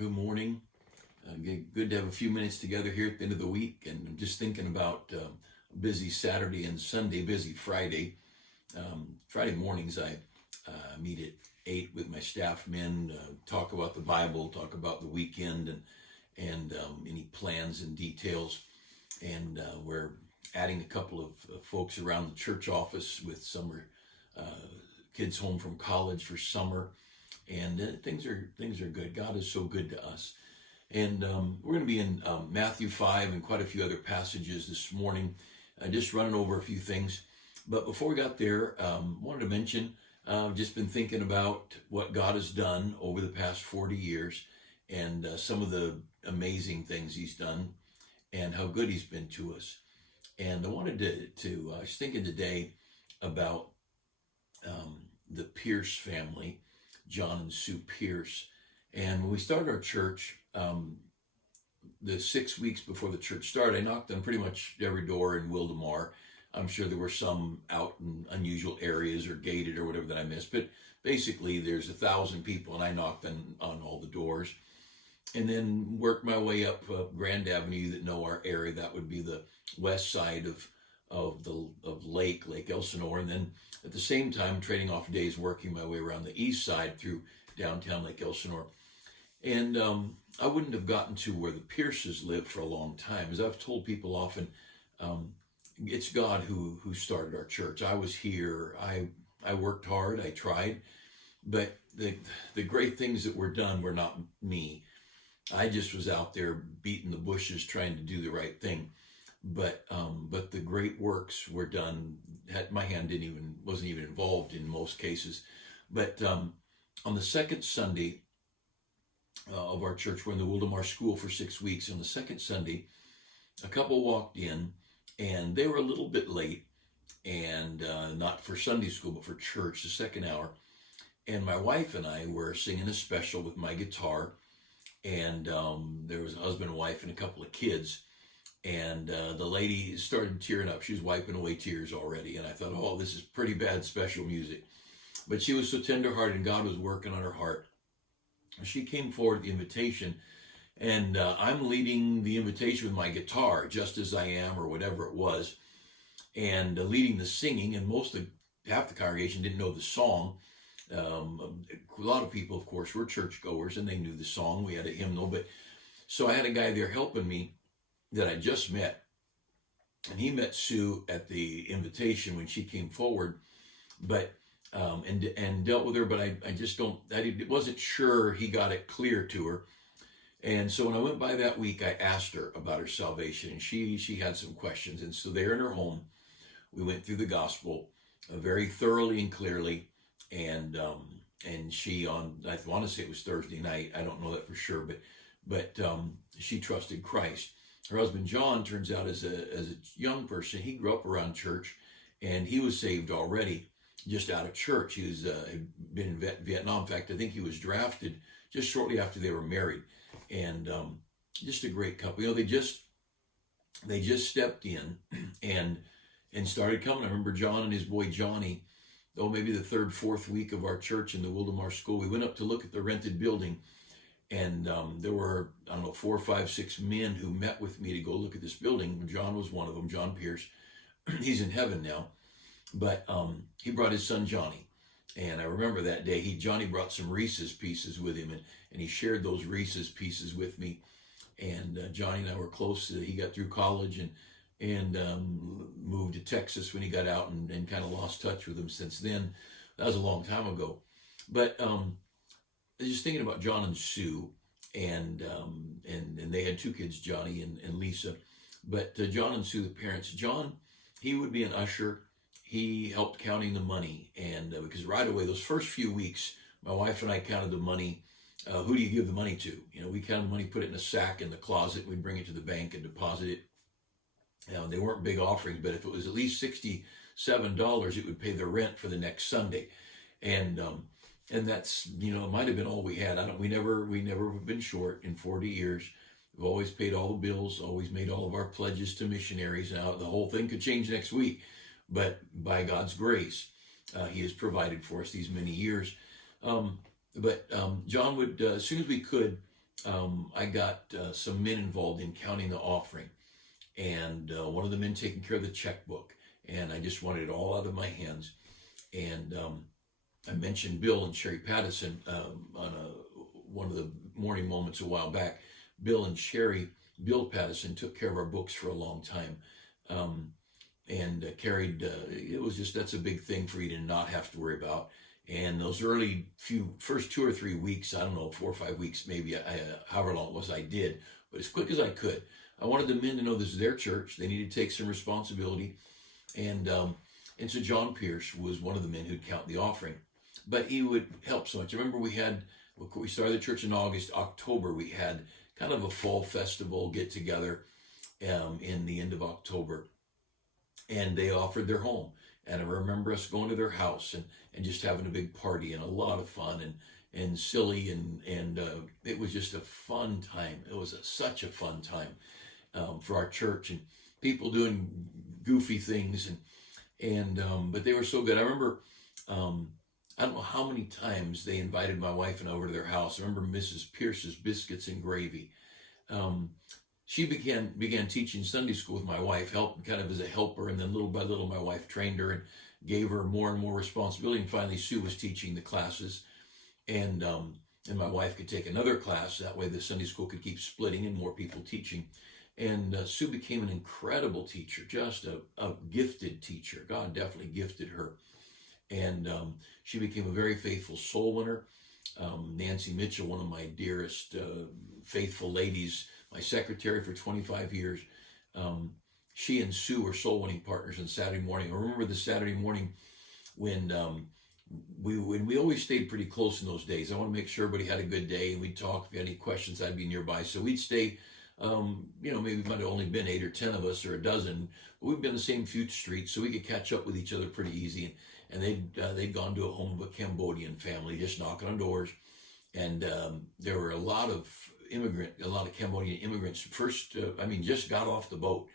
Good morning. Good to have a few minutes together here at the end of the week. And I'm just thinking about busy Saturday and Sunday, busy Friday. Friday mornings, I meet at 8 with my staff men, talk about the Bible, talk about the weekend and any plans and details. And we're adding a couple of folks around the church office with summer kids home from college for summer. And things are good. God is so good to us. And we're going to be in Matthew 5 and quite a few other passages this morning, just running over a few things. But before we got there, wanted to mention, I've just been thinking about what God has done over the past 40 years and some of the amazing things he's done and how good he's been to us. And I wanted I was thinking today about the Pierce family, John and Sue Pierce. And when we started our church, the 6 weeks before the church started, I knocked on pretty much every door in Wildomar. I'm sure there were some out in unusual areas or gated or whatever that I missed, but basically there's 1,000 people and I knocked on all the doors and then worked my way up Grand Avenue that know our area. That would be the west side of Lake Elsinore, and then at the same time trading off days working my way around the east side through downtown Lake Elsinore. And I wouldn't have gotten to where the Pierces lived for a long time. As I've told people often, it's God who started our church. I was here. I worked hard. I tried. But the great things that were done were not me. I just was out there beating the bushes trying to do the right thing. But the great works were done. My hand wasn't even involved in most cases. But on the second Sunday of our church, we're in the Wildomar school for 6 weeks. On the second Sunday, a couple walked in, and they were a little bit late, and not for Sunday school, but for church, the second hour. And my wife and I were singing a special with my guitar, and there was a husband and wife and a couple of kids. And the lady started tearing up. She was wiping away tears already. And I thought, oh, this is pretty bad special music. But she was so tenderhearted and God was working on her heart. She came forward at the invitation, and I'm leading the invitation with my guitar, Just As I Am, or whatever it was, and leading the singing. And half the congregation didn't know the song. A lot of people, of course, were churchgoers and they knew the song. We had a hymnal, so I had a guy there helping me that I just met, and he met Sue at the invitation when she came forward, but and dealt with her. But I wasn't sure he got it clear to her. And so when I went by that week, I asked her about her salvation, and she had some questions. And so there in her home, we went through the gospel very thoroughly and clearly. And she I want to say it was Thursday night. I don't know that for sure, but she trusted Christ. Her husband John, turns out, as a young person, he grew up around church, and he was saved already, just out of church. He was had been in Vietnam. In fact, I think he was drafted just shortly after they were married, and just a great couple. They just stepped in and started coming. I remember John and his boy Johnny. Maybe the third, fourth week of our church in the Wildomar school, we went up to look at the rented building. And there were, 4, 5, 6 men who met with me to go look at this building. John was one of them, John Pierce. He's in heaven now. But he brought his son, Johnny. And I remember that day, Johnny brought some Reese's Pieces with him. And he shared those Reese's Pieces with me. And Johnny and I were close. He got through college and moved to Texas when he got out and kind of lost touch with him since then. That was a long time ago. But I was just thinking about John and Sue, and they had 2 kids, Johnny and Lisa. But John and Sue, the parents, John, he would be an usher. He helped counting the money, and because right away, those first few weeks, my wife and I counted the money. Who do you give the money to? We counted the money, put it in a sack in the closet. We'd bring it to the bank and deposit it. They weren't big offerings, but if it was at least $67, it would pay the rent for the next Sunday. And that's, it might have been all we had. We never have been short in 40 years. We've always paid all the bills, always made all of our pledges to missionaries. Now, the whole thing could change next week, but by God's grace, he has provided for us these many years. But John would, as soon as we could, I got some men involved in counting the offering, and one of the men taking care of the checkbook, and I just wanted it all out of my hands. And I mentioned Bill and Sherry Pattison on one of the morning moments a while back. Bill Pattison took care of our books for a long time, um, and carried. It was just that's a big thing for you to not have to worry about. And those first 2 or 3 weeks, I don't know, 4 or 5 weeks, maybe, however long it was, I did, but as quick as I could. I wanted the men to know this is their church. They needed to take some responsibility, and so John Pierce was one of the men who'd count the offering, but he would help so much. I remember we started the church in August. October, we had kind of a fall festival get together in the end of October, and they offered their home. And I remember us going to their house and just having a big party and a lot of fun and silly and it was just a fun time. It was such a fun time for our church and people doing goofy things and but they were so good. I remember I don't know how many times they invited my wife and I over to their house. I remember Mrs. Pierce's biscuits and gravy. Um, she began teaching Sunday school with my wife, helped kind of as a helper, and then little by little my wife trained her and gave her more and more responsibility. And finally, Sue was teaching the classes, and my wife could take another class. That way, the Sunday school could keep splitting and more people teaching. And Sue became an incredible teacher, just a gifted teacher. God definitely gifted her. And she became a very faithful soul winner. Nancy Mitchell, one of my dearest faithful ladies, my secretary for 25 years. She and Sue were soul winning partners on Saturday morning. I remember the Saturday morning when we always stayed pretty close in those days. I want to make sure everybody had a good day, and we'd talk. If you had any questions, I'd be nearby. So we'd stay, maybe it might have only been 8 or 10 of us or a dozen, but we'd been on the same few streets, so we could catch up with each other pretty easy. And they'd gone to a home of a Cambodian family, just knocking on doors. And there were a lot of Cambodian immigrants. First, just got off the boat.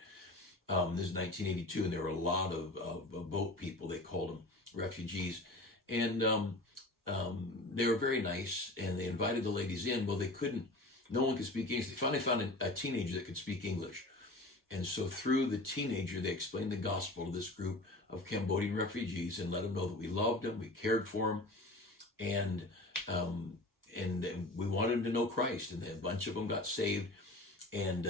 This is 1982, and there were a lot of boat people. They called them refugees, and they were very nice. And they invited the ladies in. Well, they couldn't. No one could speak English. They finally found a teenager that could speak English, and so through the teenager, they explained the gospel to this group of Cambodian refugees and let them know that we loved them, we cared for them, and we wanted them to know Christ. And a bunch of them got saved. And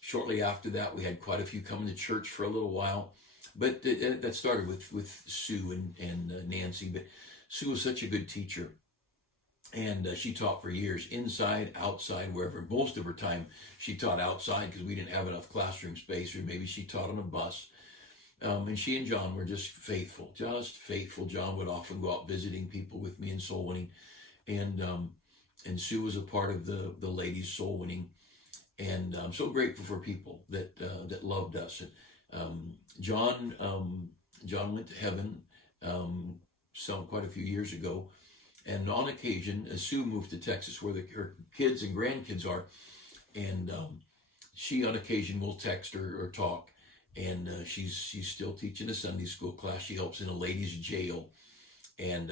shortly after that, we had quite a few coming to church for a little while. But that started with Sue and Nancy. But Sue was such a good teacher. And she taught for years, inside, outside, wherever. Most of her time, she taught outside because we didn't have enough classroom space, or maybe she taught on a bus. And she and John were just faithful. John would often go out visiting people with me in soul winning. And Sue was a part of the ladies' soul winning. And I'm so grateful for people that loved us. And John went to heaven quite a few years ago. And on occasion, Sue moved to Texas, where her kids and grandkids are. And she, on occasion, will text or talk. And she's still teaching a Sunday school class. She helps in a ladies' jail. And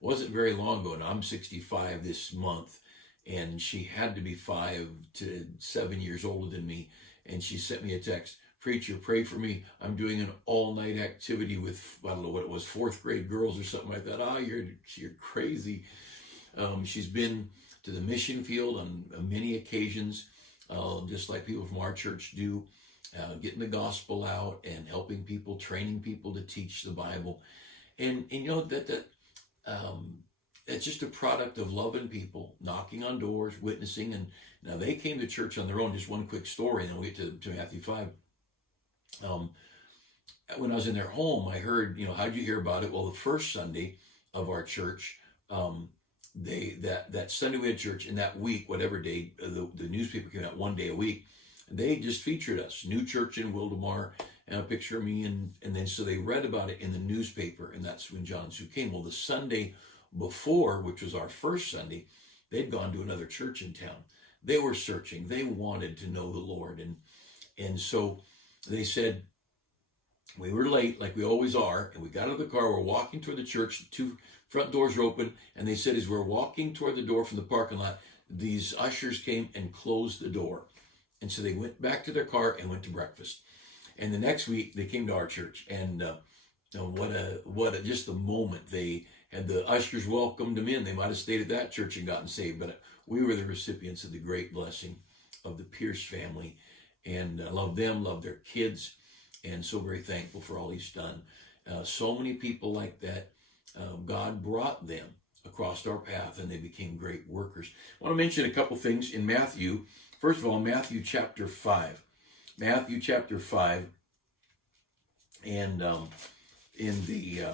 wasn't very long ago, and I'm 65 this month, and she had to be 5 to 7 years older than me. And she sent me a text, "Preacher, pray for me. I'm doing an all-night activity with, I don't know what it was, 4th grade girls or something like that." You're crazy. She's been to the mission field on many occasions, just like people from our church do, getting the gospel out and helping people, training people to teach the Bible. And you know that it's just a product of loving people, knocking on doors, witnessing. And now they came to church on their own. Just one quick story, and then we get to Matthew 5. When I was in their home, I heard, how'd you hear about it? Well, the first Sunday of our church, that Sunday we had church, and that week, whatever day, the newspaper came out one day a week. They just featured us, new church in Wildomar, and a picture of me, and then so they read about it in the newspaper, and that's when John and Sue came. Well, the Sunday before, which was our first Sunday, they'd gone to another church in town. They were searching. They wanted to know the Lord, and so they said, we were late, like we always are, and we got out of the car. We're walking toward the church. The 2 front doors are open, and they said, as we're walking toward the door from the parking lot, these ushers came and closed the door. And so they went back to their car and went to breakfast. And the next week they came to our church, and what a just the moment they had, the ushers welcomed them in. They might have stayed at that church and gotten saved, but we were the recipients of the great blessing of the Pierce family, and I love them, love their kids, and so very thankful for all he's done. So many people like that, God brought them across our path, and they became great workers. I want to mention a couple things in Matthew. First of all, Matthew chapter 5. Matthew chapter 5, and in the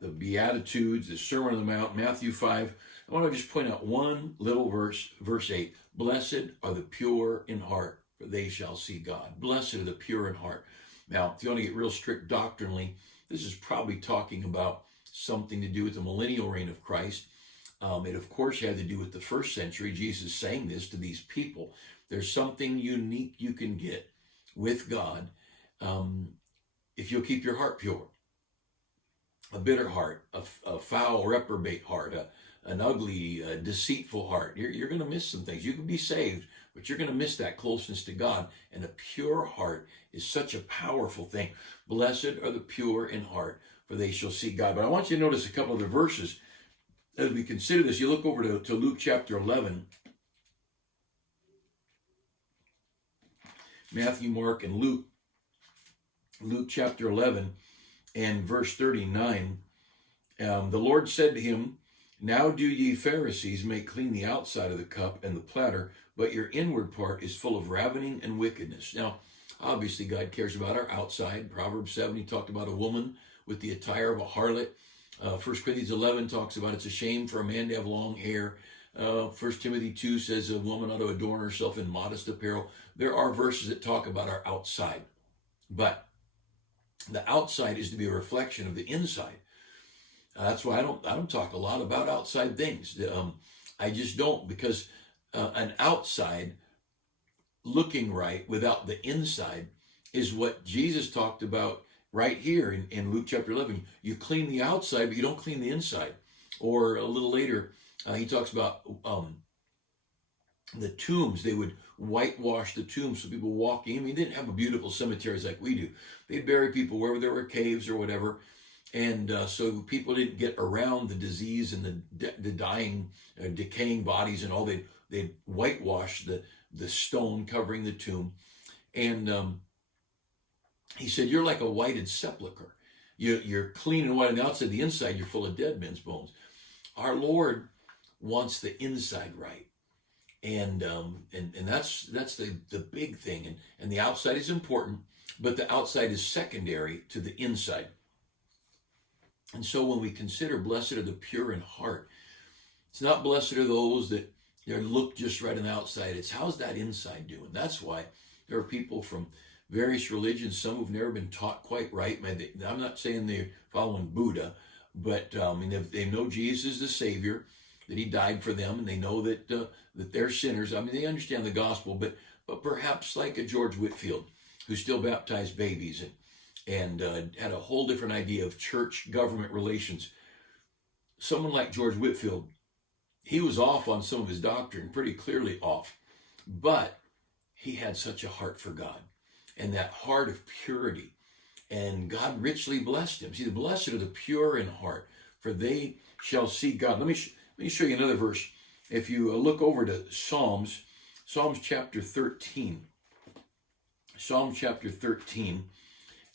Beatitudes, the Sermon on the Mount, Matthew 5, I want to just point out one little verse, verse 8. Blessed are the pure in heart, for they shall see God. Blessed are the pure in heart. Now, if you want to get real strict doctrinally, this is probably talking about something to do with the millennial reign of Christ. It, of course, had to do with the first century. Jesus saying this to these people. There's something unique you can get with God if you'll keep your heart pure. A bitter heart, a foul, reprobate heart, an ugly, deceitful heart. You're going to miss some things. You can be saved, but you're going to miss that closeness to God. And a pure heart is such a powerful thing. Blessed are the pure in heart, for they shall see God. But I want you to notice a couple of the verses as we consider this. You look over to Luke chapter 11. Matthew, Mark, and Luke. Luke chapter 11 and verse 39. The Lord said to him, now do ye Pharisees make clean the outside of the cup and the platter, but your inward part is full of ravening and wickedness. Now, obviously, God cares about our outside. Proverbs 7, he talked about a woman with the attire of a harlot. 1 Corinthians 11 talks about it's a shame for a man to have long hair. 1 Timothy 2 says a woman ought to adorn herself in modest apparel. There are verses that talk about our outside, but the outside is to be a reflection of the inside. That's why I don't talk a lot about outside things. I just don't, because an outside looking right without the inside is what Jesus talked about right here in Luke chapter 11. You clean the outside, but you don't clean the inside. Or a little later, he talks about the tombs. They would whitewash the tombs so people walking. I mean, they didn't have beautiful cemeteries like we do. They'd bury people wherever there were caves or whatever. And so people didn't get around the disease and the dying, decaying bodies and all. They'd whitewash the stone covering the tomb. And he said, you're like a whited sepulcher. You're clean and white on the outside. The inside, you're full of dead men's bones. Our Lord wants the inside right. And that's the big thing. And the outside is important, but the outside is secondary to the inside. And so when we consider blessed are the pure in heart, it's not blessed are those that look just right on the outside. It's how's that inside doing? That's why there are people from various religions, some who've never been taught quite right. I'm not saying they're following Buddha, but they know Jesus is the Savior, that he died for them, and they know that they're sinners. They understand the gospel, but perhaps like a George Whitefield, who still baptized babies and had a whole different idea of church-government relations. Someone like George Whitefield, he was off on some of his doctrine, pretty clearly off, but he had such a heart for God and that heart of purity, and God richly blessed him. See, the blessed are the pure in heart, for they shall see God. Let me show you another verse. If you look over to Psalms chapter 13. Psalm chapter 13.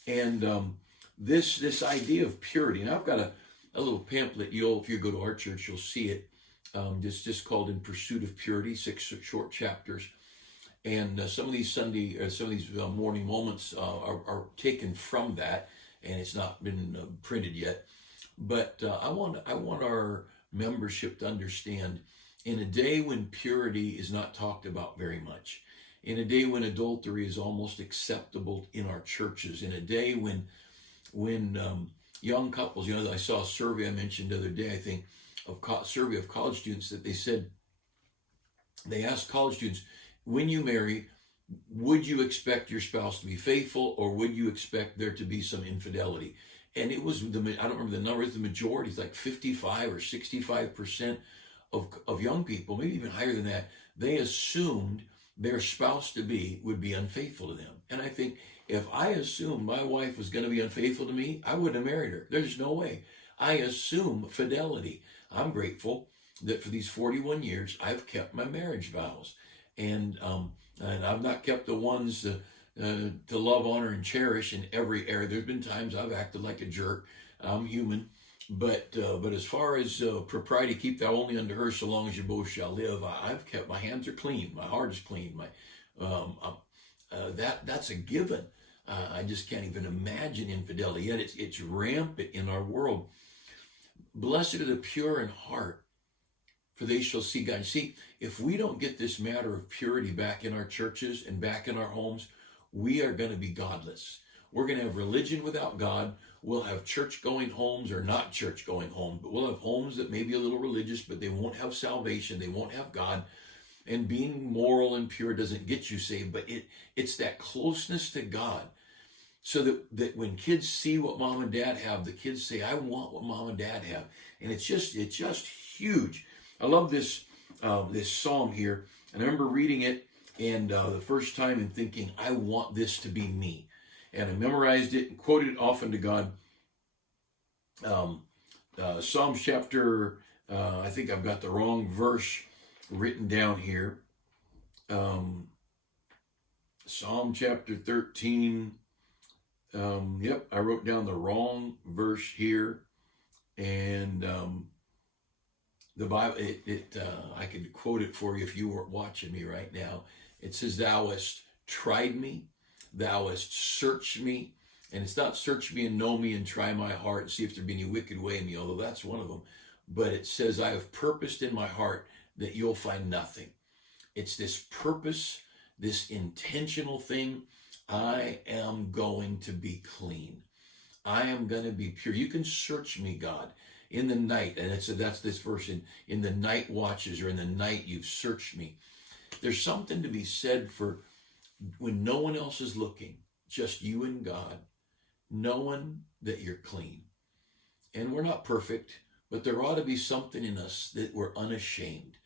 And this idea of purity. And I've got a little pamphlet. If you go to our church, you'll see it. It's just called In Pursuit of Purity, 6 short chapters. And some of these morning moments are taken from that, and it's not been printed yet. But I want our membership to understand, in a day when purity is not talked about very much, in a day when adultery is almost acceptable in our churches, in a day when young couples, I saw a survey I mentioned the other day, I think, survey of college students, that they asked college students, when you marry, would you expect your spouse to be faithful, or would you expect there to be some infidelity? And it was, I don't remember the number, it's the majority, it's like 55 or 65% of young people, maybe even higher than that, they assumed their spouse to be would be unfaithful to them. And I think if I assumed my wife was going to be unfaithful to me, I wouldn't have married her. There's no way. I assume fidelity. I'm grateful that for these 41 years, I've kept my marriage vows. And I've not kept the ones to love, honor, and cherish in every area. There's been times I've acted like a jerk. I'm human. But as far as propriety, keep thou only unto her so long as you both shall live. I've kept, my hands are clean, my heart is clean. That's a given. I just can't even imagine infidelity. Yet it's rampant in our world. Blessed are the pure in heart, for they shall see God. See, if we don't get this matter of purity back in our churches and back in our homes, we are going to be godless. We're going to have religion without God. We'll have church-going homes or not church-going homes, but we'll have homes that may be a little religious, but they won't have salvation. They won't have God. And being moral and pure doesn't get you saved, but it's that closeness to God. So that when kids see what mom and dad have, the kids say, I want what mom and dad have. And it's just huge. I love this psalm here. And I remember reading it and the first time and thinking, I want this to be me. And I memorized it and quoted it often to God. Psalms chapter, I think I've got the wrong verse written down here. Psalm chapter 13. Yep, I wrote down the wrong verse here. And the Bible, I could quote it for you if you weren't watching me right now. It says, thou hast tried me, thou hast searched me. And it's not search me and know me and try my heart and see if there be any wicked way in me, although that's one of them. But it says, I have purposed in my heart that you'll find nothing. It's this purpose, this intentional thing. I am going to be clean. I am going to be pure. You can search me, God, in the night. And that's this verse, in the night watches, or in the night you've searched me. There's something to be said for when no one else is looking, just you and God, knowing that you're clean. And we're not perfect, but there ought to be something in us that we're unashamed.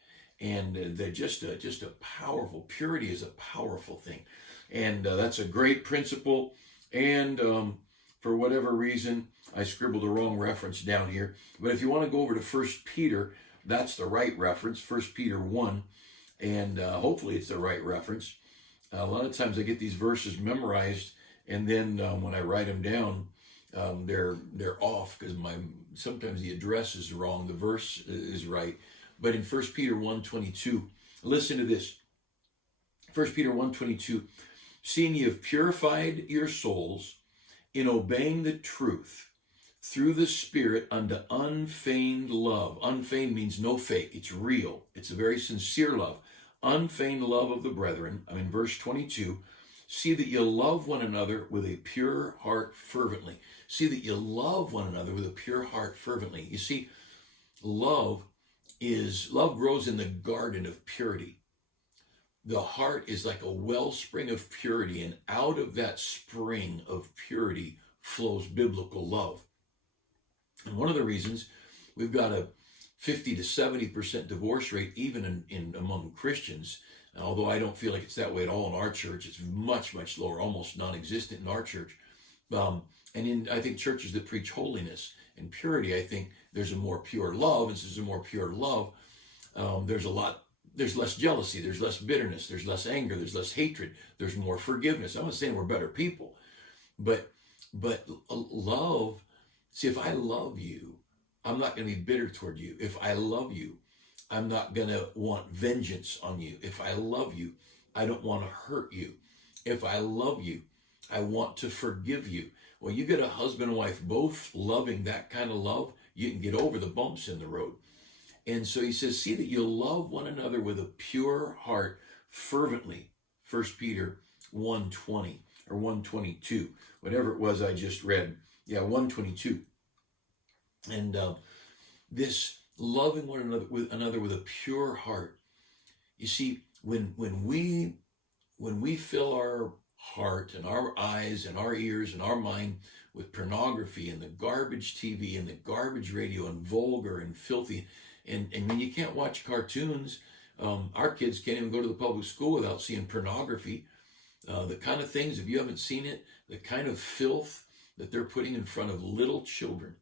And they're just a powerful, purity is a powerful thing. And that's a great principle. And for whatever reason, I scribbled the wrong reference down here. But if you want to go over to 1 Peter, that's the right reference, 1 Peter 1. And hopefully it's the right reference. A lot of times I get these verses memorized, and then when I write them down, they're off because sometimes the address is wrong, the verse is right. But in 1 Peter 1:22, listen to this. 1 Peter 1:22, seeing ye have purified your souls in obeying the truth through the Spirit unto unfeigned love. Unfeigned means no fake. It's real. It's a very sincere love. Unfeigned love of the brethren. I'm in verse 22. See that you love one another with a pure heart fervently. See that you love one another with a pure heart fervently. You see, love grows in the garden of purity. The heart is like a wellspring of purity, and out of that spring of purity flows biblical love. And one of the reasons we've got a 50 to 70% divorce rate, even in among Christians, although I don't feel like it's that way at all in our church. It's much, much lower, almost non-existent in our church. And in, I think, churches that preach holiness and purity, I think there's a more pure love. And since there's a more pure love, there's less jealousy, there's less bitterness, there's less anger, there's less hatred, there's more forgiveness. I'm not saying we're better people, but love, see, if I love you, I'm not going to be bitter toward you. If I love you, I'm not going to want vengeance on you. If I love you, I don't want to hurt you. If I love you, I want to forgive you. Well, you get a husband and wife both loving that kind of love, you can get over the bumps in the road. And so he says, see that you love one another with a pure heart fervently. 1 Peter 1:20 or 1:22, whatever it was I just read. Yeah, 1:22. And this loving one another with a pure heart. You see, when we fill our heart and our eyes and our ears and our mind with pornography and the garbage TV and the garbage radio and vulgar and filthy, And when you can't watch cartoons, our kids can't even go to the public school without seeing pornography. The kind of things, if you haven't seen it, the kind of filth that they're putting in front of little children,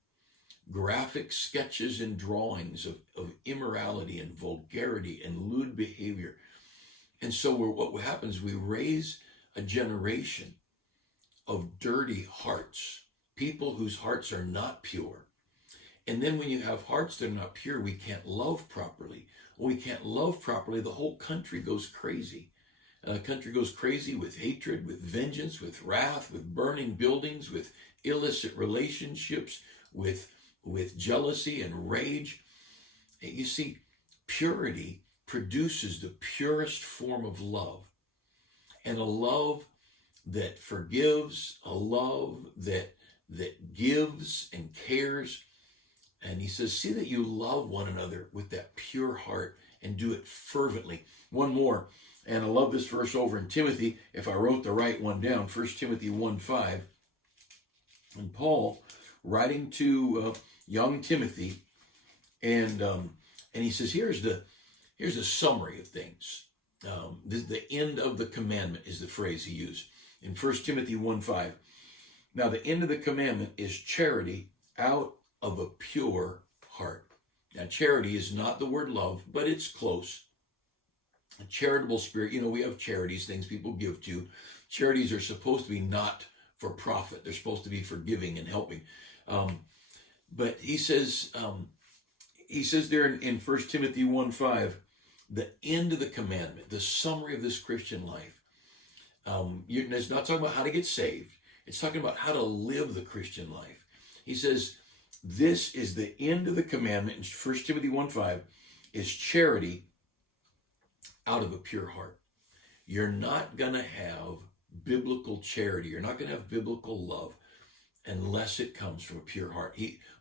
graphic sketches and drawings of immorality and vulgarity and lewd behavior. And so what happens, we raise a generation of dirty hearts, people whose hearts are not pure. And then when you have hearts that are not pure, we can't love properly. When we can't love properly, the whole country goes crazy. The country goes crazy with hatred, with vengeance, with wrath, with burning buildings, with illicit relationships, with jealousy and rage. You see, purity produces the purest form of love, and a love that forgives, a love that gives and cares. And he says, see that you love one another with that pure heart and do it fervently. One more, and I love this verse over in Timothy, if I wrote the right one down, 1 Timothy 1:5. And Paul, writing to young Timothy, and he says, here's the summary of things. The end of the commandment is the phrase he used in 1 Timothy 1:5. Now the end of the commandment is charity out of a pure heart. Now charity is not the word love, but it's close. A charitable spirit, we have charities, things people give to. Charities are supposed to be not for profit. They're supposed to be for giving and helping. But he says there in 1 Timothy 1:5, the end of the commandment, the summary of this Christian life. It's not talking about how to get saved. It's talking about how to live the Christian life. He says, this is the end of the commandment in 1 Timothy 1:5, is charity out of a pure heart. You're not going to have biblical charity. You're not going to have biblical love unless it comes from a pure heart.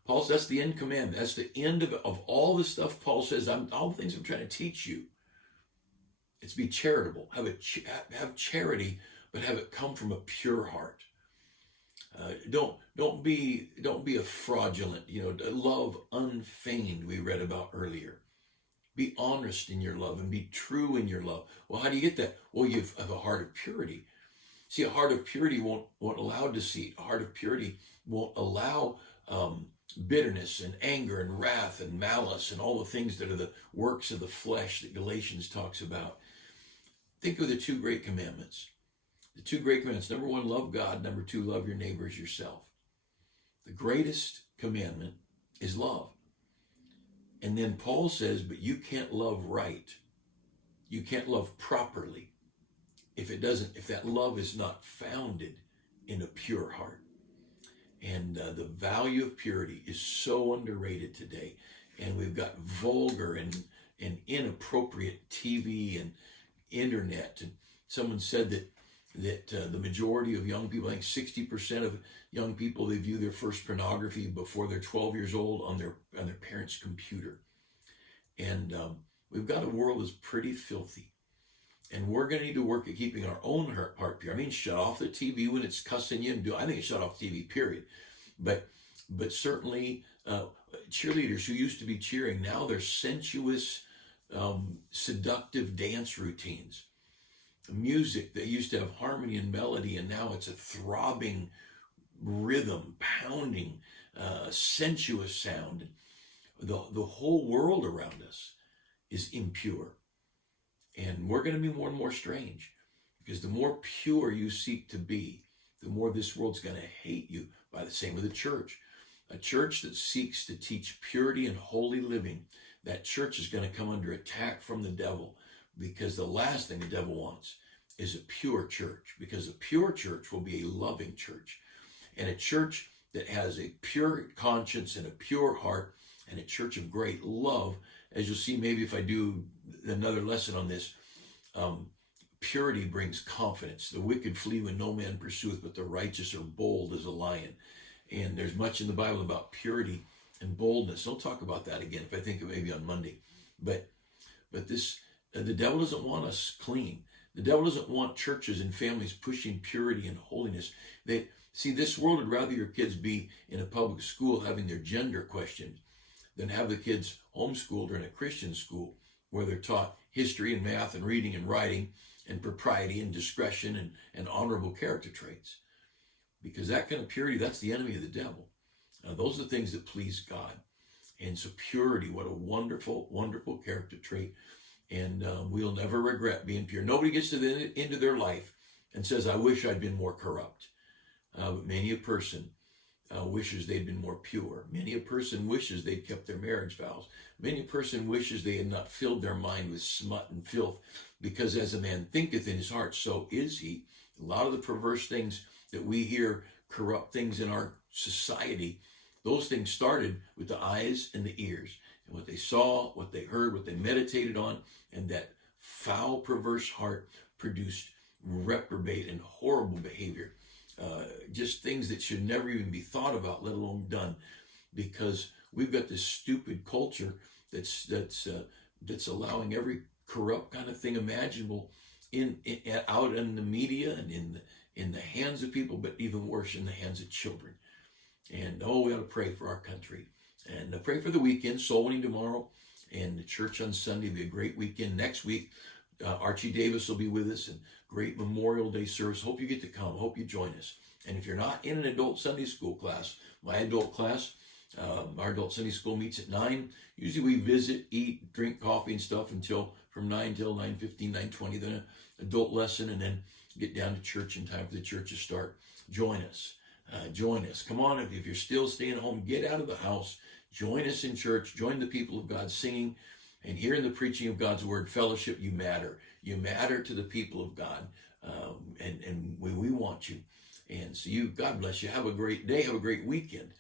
Paul says that's the end commandment. That's the end of all the stuff Paul says, all the things I'm trying to teach you. It's be charitable. Have charity, but have it come from a pure heart. Don't be a fraudulent, love unfeigned, we read about earlier. Be honest in your love and be true in your love. Well, how do you get that? Well, you have a heart of purity. See, a heart of purity won't allow deceit. A heart of purity won't allow bitterness and anger and wrath and malice and all the things that are the works of the flesh that Galatians talks about. Think of the two great commandments. The two great commandments. Number one, love God. Number two, love your neighbor as yourself. The greatest commandment is love. And then Paul says, but you can't love right. You can't love properly if that love is not founded in a pure heart. And the value of purity is so underrated today. And we've got vulgar and inappropriate TV and internet. And someone said that the majority of young people, I think 60% of young people, they view their first pornography before they're 12 years old on their parents' computer. And we've got a world that's pretty filthy. And we're going to need to work at keeping our own heart pure. I mean, shut off the TV when it's cussing you, I think it's shut off TV, period. But certainly cheerleaders who used to be cheering, now they're sensuous, seductive dance routines. Music that used to have harmony and melody, and now it's a throbbing rhythm, pounding, sensuous sound. The whole world around us is impure. And we're going to be more and more strange, because the more pure you seek to be, the more this world's going to hate you. By the same with the church. A church that seeks to teach purity and holy living, that church is going to come under attack from the devil, because the last thing the devil wants is a pure church, because a pure church will be a loving church. And a church that has a pure conscience and a pure heart, and a church of great love, as you'll see maybe if I do another lesson on this, purity brings confidence. The wicked flee when no man pursueth, but the righteous are bold as a lion. And there's much in the Bible about purity and boldness. I'll talk about that again if I think of maybe on Monday. But the devil doesn't want us clean. The devil doesn't want churches and families pushing purity and holiness. This world would rather your kids be in a public school having their gender questioned than have the kids homeschooled or in a Christian school where they're taught history and math and reading and writing and propriety and discretion and honorable character traits. Because that kind of purity, that's the enemy of the devil. Those are the things that please God. And so purity, what a wonderful, wonderful character trait. And we'll never regret being pure. Nobody gets to the end of their life and says, I wish I'd been more corrupt. But many a person wishes they'd been more pure. Many a person wishes they'd kept their marriage vows. Many a person wishes they had not filled their mind with smut and filth, because as a man thinketh in his heart, so is he. A lot of the perverse things that we hear, corrupt things in our society, those things started with the eyes and the ears, and what they saw, what they heard, what they meditated on, and that foul, perverse heart produced reprobate and horrible behavior. Just things that should never even be thought about, let alone done, because we've got this stupid culture that's allowing every corrupt kind of thing imaginable out in the media and in the hands of people, but even worse, in the hands of children. And we ought to pray for our country and pray for the weekend, soul winning tomorrow, and the church on Sunday. It'll be a great weekend. Next week, Archie Davis will be with us, and great Memorial Day service. Hope you get to come. Hope you join us. And if you're not in an adult Sunday school class, my adult class, our adult Sunday school meets at 9. Usually we visit, eat, drink coffee and stuff from 9 till 9:15, 9:20, then an adult lesson, and then get down to church in time for the church to start. Join us. Join us. Come on, if you're still staying at home, get out of the house. Join us in church. Join the people of God singing and hearing the preaching of God's word. Fellowship, you matter. You matter to the people of God, and we want you. And so God bless you. Have a great day. Have a great weekend.